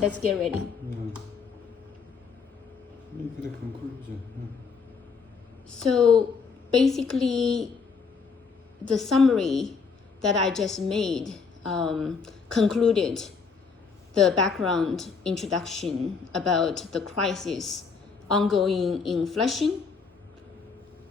let's get ready. Yeah. Make the conclusion. Yeah. So basically, the summary that I just made concluded the background introduction about the crisis ongoing in Flushing,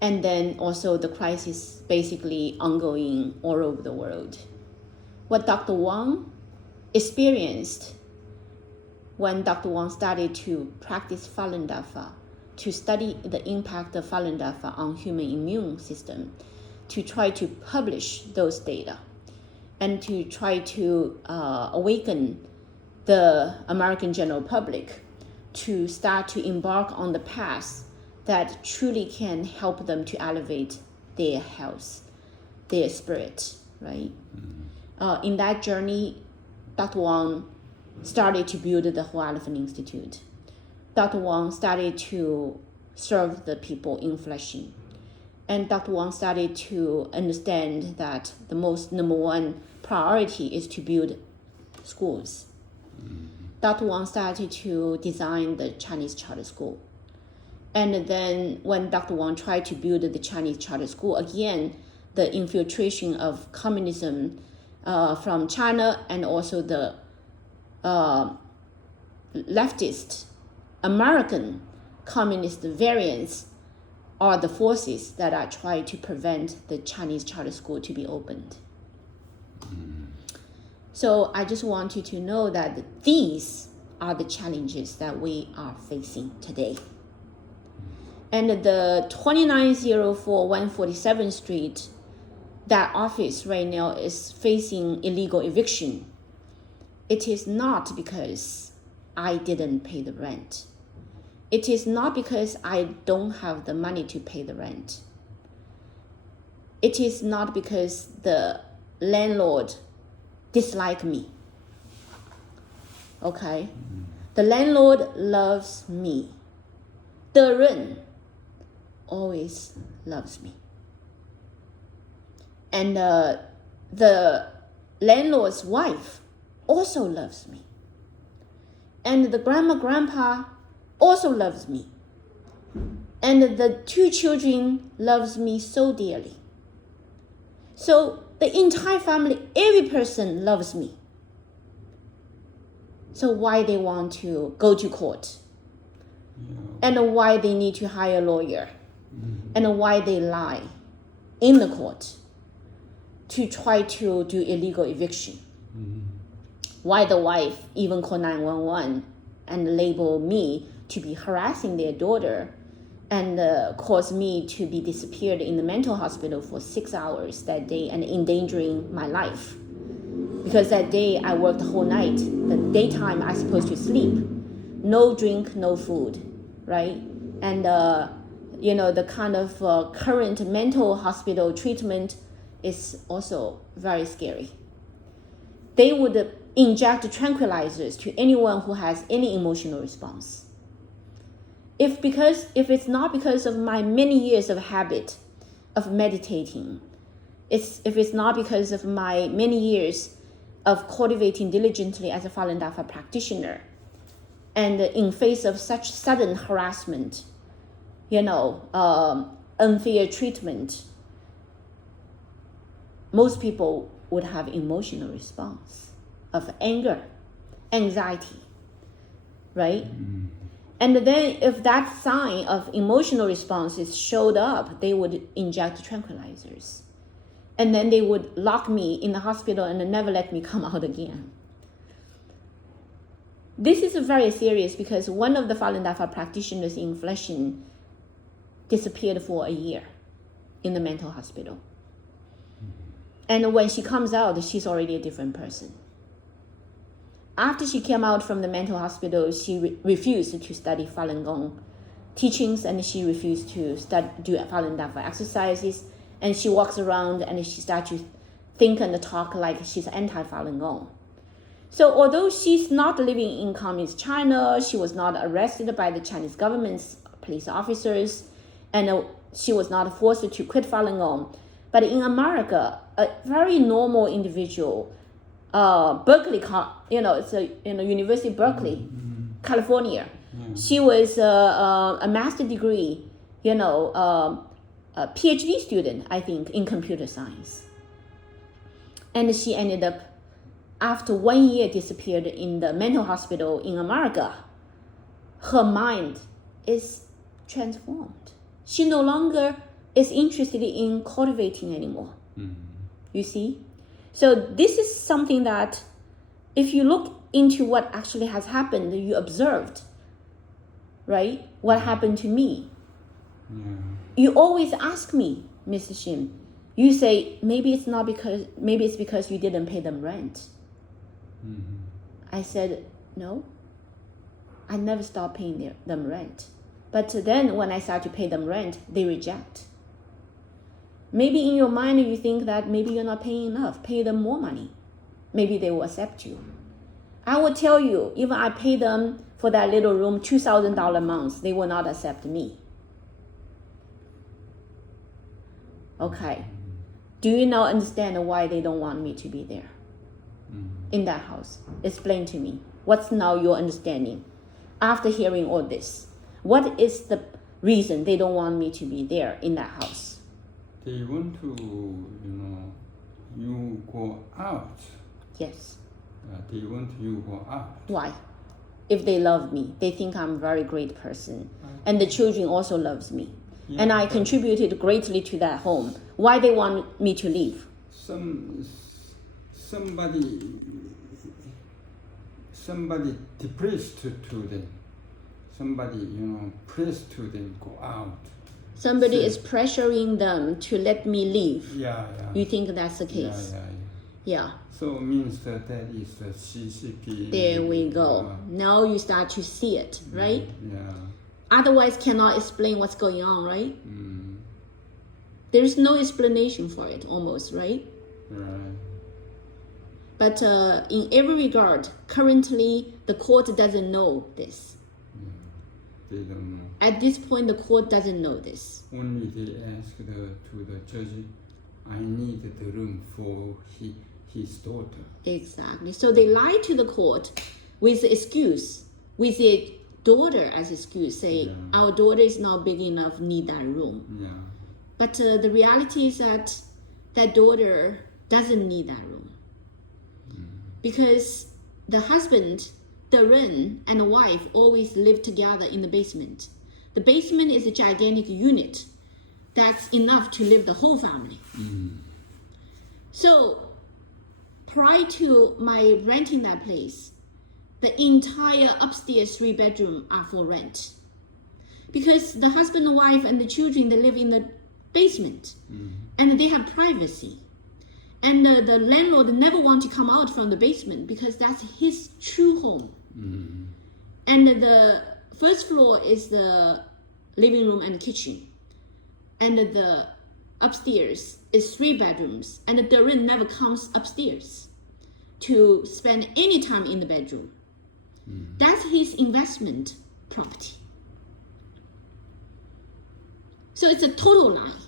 and then also the crisis basically ongoing all over the world. What Dr. Wang experienced when Dr. Wang started to practice Falun Dafa, to study the impact of Falun Dafa on human immune system, to try to publish those data, and to try to awaken the American general public to start to embark on the path that truly can help them to elevate their health, their spirit, right? In that journey, Dr. Wang started to build the Whole Elephant Institute. Dr. Wang started to serve the people in Flushing. And Dr. Wang started to understand that the number one priority is to build schools. Dr. Wang started to design the Chinese charter school. And then when Dr. Wang tried to build the Chinese charter school, again, the infiltration of communism from China and also the leftist American communist variants are the forces that are trying to prevent the Chinese charter school to be opened. So I just want you to know that these are the challenges that we are facing today. And the 2904 147th Street, that office right now is facing illegal eviction. It is not because I didn't pay the rent. It is not because I don't have the money to pay the rent. It is not because the landlord dislike me. Okay? The landlord loves me. 的人 always loves me. And the landlord's wife also loves me. And the grandpa also loves me. And the two children loves me so dearly. So the entire family, every person loves me. So why they want to go to court? And why they need to hire a lawyer? And why they lie in the court to try to do illegal eviction? Why the wife even call 911 and label me to be harassing their daughter and cause me to be disappeared in the mental hospital for 6 hours that day and endangering my life. Because that day I worked the whole night. The daytime I supposed to sleep. No drink, no food, right? And the kind of current mental hospital treatment is also very scary. They would inject tranquilizers to anyone who has any emotional response. If it's not because of my many years of habit of meditating, if it's not because of my many years of cultivating diligently as a Falun Dafa practitioner, and in face of such sudden harassment, unfair treatment, most people would have emotional response of anger, anxiety, right? And then if that sign of emotional responses showed up, they would inject tranquilizers. And then they would lock me in the hospital and never let me come out again. This is very serious because one of the Falun Dafa practitioners in Flushing disappeared for a year in the mental hospital. And when she comes out, she's already a different person. After she came out from the mental hospital, she refused to study Falun Gong teachings, and she refused to do Falun Dafa exercises. And she walks around and she starts to think and talk like she's anti-Falun Gong. So although she's not living in communist China, she was not arrested by the Chinese government's police officers, and she was not forced to quit Falun Gong. But in America, a very normal individual Berkeley, it's University of Berkeley, California. She was a master degree, a PhD student, I think, in computer science. And she ended up, after 1 year, disappeared in the mental hospital in America. Her mind is transformed. She no longer is interested in cultivating anymore. You see? So this is something that if you look into what actually has happened, you observed, right? What happened to me? You always ask me, Mr. Shim, you say, maybe it's because you didn't pay them rent. I said, no, I never stopped paying them rent. But then when I start to pay them rent, they reject. Maybe in your mind you think that maybe you're not paying enough, pay them more money. Maybe they will accept you. I will tell you, even I pay them for that little room $2,000 a month, they will not accept me. Okay. Do you now understand why they don't want me to be there in that house? Explain to me. What's now your understanding after hearing all this? What is the reason they don't want me to be there in that house? They want to, you go out. Yes. They want you go out. Why? If they love me, they think I'm a very great person. And the children also loves me. Yeah, and I contributed greatly to that home. Why they want me to leave? Somebody depressed to them. Somebody, pressed to them go out. Somebody is pressuring them to let me leave. Yeah. You think that's the case? Yeah. So it means that is the CCP. There we go. Now you start to see it, right? Yeah. Otherwise cannot explain what's going on, right? There's no explanation for it almost, right? Right. But in every regard, currently the court doesn't know this. They don't know. At this point, the court doesn't know this. Only they ask to the judge, I need the room for his daughter. Exactly. So they lie to the court with the excuse, with the daughter as excuse, say, our daughter is not big enough, need that room. Yeah. But the reality is that that daughter doesn't need that room. Because the husband, the Ren, and the wife always live together in the basement. The basement is a gigantic unit that's enough to live the whole family. So prior to my renting that place, the entire upstairs 3-bedroom are for rent. Because the husband and wife and the children, they live in the basement. And they have privacy. And the landlord never want to come out from the basement because that's his true home. And the first floor is the living room and kitchen. And the upstairs is 3 bedrooms. And the Ren never comes upstairs to spend any time in the bedroom. That's his investment property. So it's a total lie.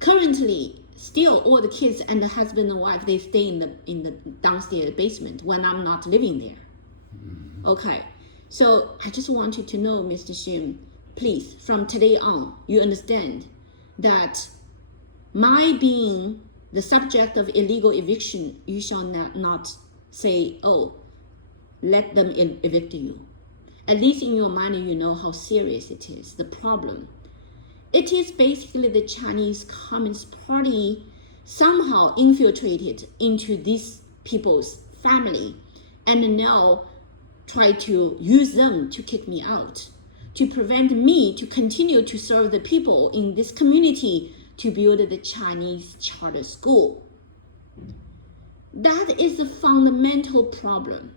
Currently, still all the kids and the husband and wife, they stay in the downstairs basement when I'm not living there. Okay, so I just want you to know, Mr. Shim, please, from today on, you understand that my being the subject of illegal eviction, you shall not say, oh, let them evict you. At least in your mind, you know how serious it is, the problem. It is basically the Chinese Communist Party somehow infiltrated into these people's family and now try to use them to kick me out, to prevent me to continue to serve the people in this community to build the Chinese charter school. That is the fundamental problem.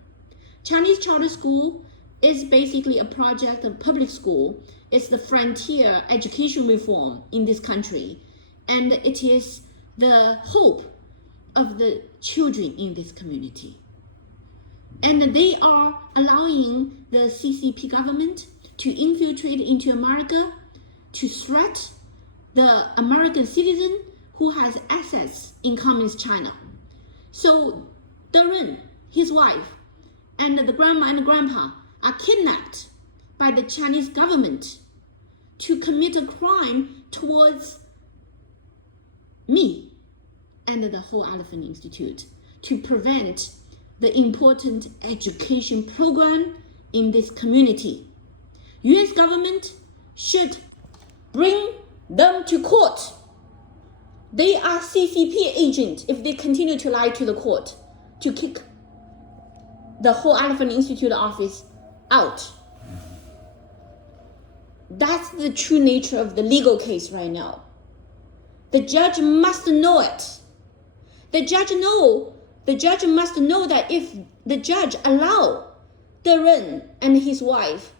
Chinese charter school is basically a project of public school. It's the frontier education reform in this country. And it is the hope of the children in this community. And they are allowing the CCP government to infiltrate into America, to threat the American citizen who has assets in communist China. So Ren, his wife, and the grandma and grandpa are kidnapped by the Chinese government to commit a crime towards me and the whole Elephant Institute to prevent the important education program in this community. US government should bring them to court. They are CCP agents if they continue to lie to the court to kick the whole Elephant Institute office out. That's the true nature of the legal case right now. The judge must know it. The judge must know that if the judge allow Ren and his wife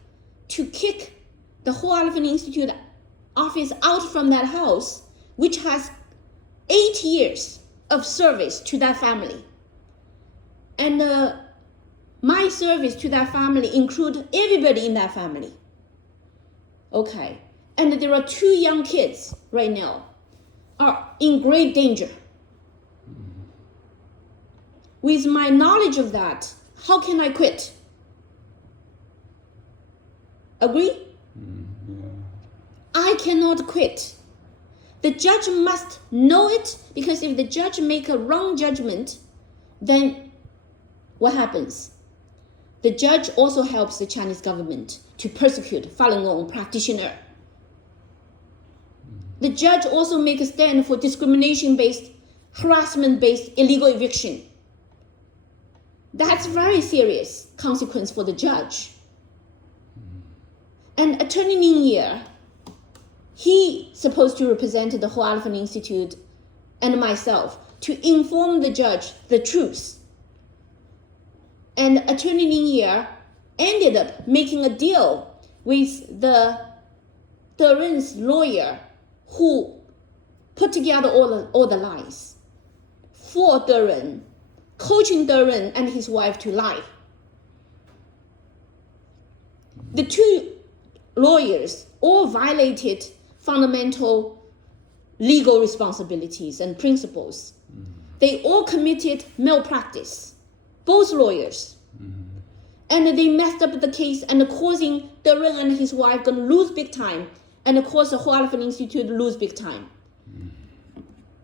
to kick the whole Elephant Institute office out from that house, which has 8 years of service to that family. And my service to that family include everybody in that family. Okay, and there are 2 young kids right now are in great danger. With my knowledge of that, how can I quit? Agree? Yeah. I cannot quit. The judge must know it, because if the judge make a wrong judgment, then what happens? The judge also helps the Chinese government to persecute Falun Gong practitioner. The judge also make a stand for discrimination-based, harassment-based illegal eviction. That's very serious consequence for the judge. And Attorney Ning Ye, he supposed to represent the whole Elephant Institute and myself to inform the judge the truth. And Attorney Ning Ye ended up making a deal with the Ren's lawyer who put together all the lies for Ren, coaching Ren and his wife to lie. The 2 lawyers all violated fundamental legal responsibilities and principles. They all committed malpractice, both lawyers. And they messed up the case and causing Ren and his wife gonna lose big time, and cause the whole Elephant Institute lose big time.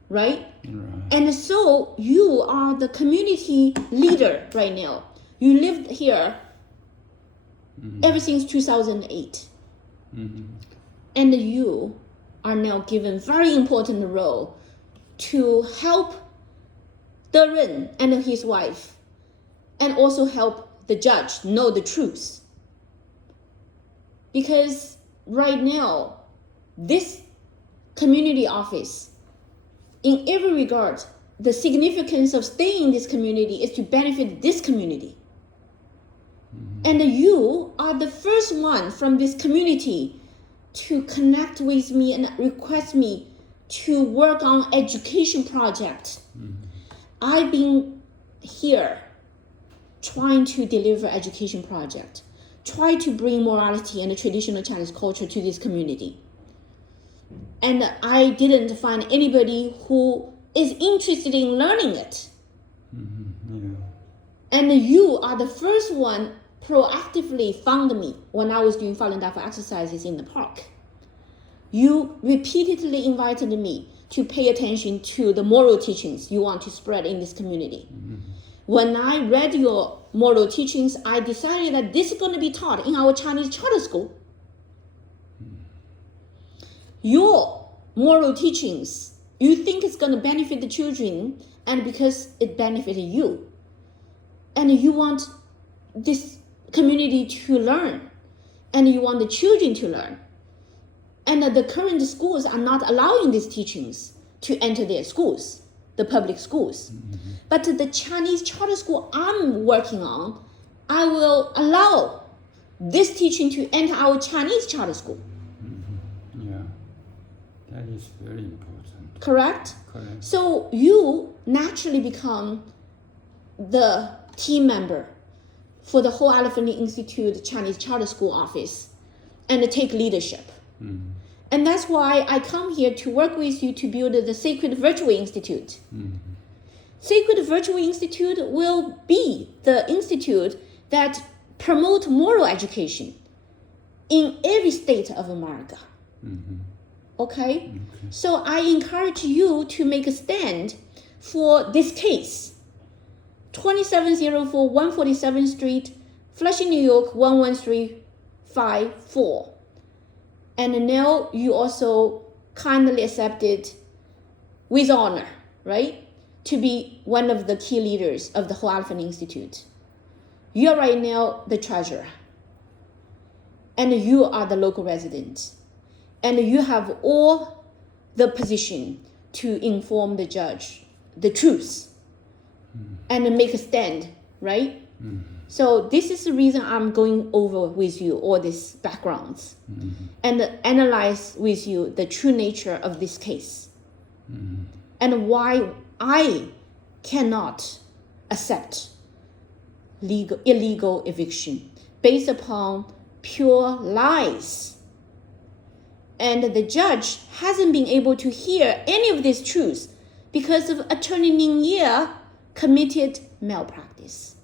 Right? And so you are the community leader right now. You lived here ever since 2008. And you are now given very important role to help Ren and his wife, and also help the judge know the truth. Because right now, this community office, in every regard, the significance of staying in this community is to benefit this community. And you are the first one from this community to connect with me and request me to work on education project. I've been here trying to deliver education project, try to bring morality and the traditional Chinese culture to this community. And I didn't find anybody who is interested in learning it. And you are the first one proactively found me when I was doing Falun Dafa exercises in the park. You repeatedly invited me to pay attention to the moral teachings you want to spread in this community. When I read your moral teachings, I decided that this is going to be taught in our Chinese charter school. Your moral teachings, you think it's going to benefit the children, and because it benefited you. And you want this community to learn, and you want the children to learn. And the current schools are not allowing these teachings to enter their schools, the public schools. But the Chinese charter school I'm working on, I will allow this teaching to enter our Chinese charter school. Yeah, that is very important. Correct? Correct. So you naturally become the team member for the whole Elephant Institute Chinese Charter School office and take leadership. And that's why I come here to work with you to build the Sacred Virtual Institute. Sacred Virtual Institute will be the institute that promote moral education in every state of America. Okay? So I encourage you to make a stand for this case. 2704 147th Street, Flushing, New York, 11354. And now you also kindly accepted with honor, right? To be one of the key leaders of the Whole Elephant Institute. You are right now the treasurer. And you are the local resident. And you have all the position to inform the judge the truth and make a stand, right? So this is the reason I'm going over with you all these backgrounds and analyze with you the true nature of this case and why I cannot accept illegal eviction based upon pure lies. And the judge hasn't been able to hear any of this truth because of Attorney Ning Ye committed malpractice.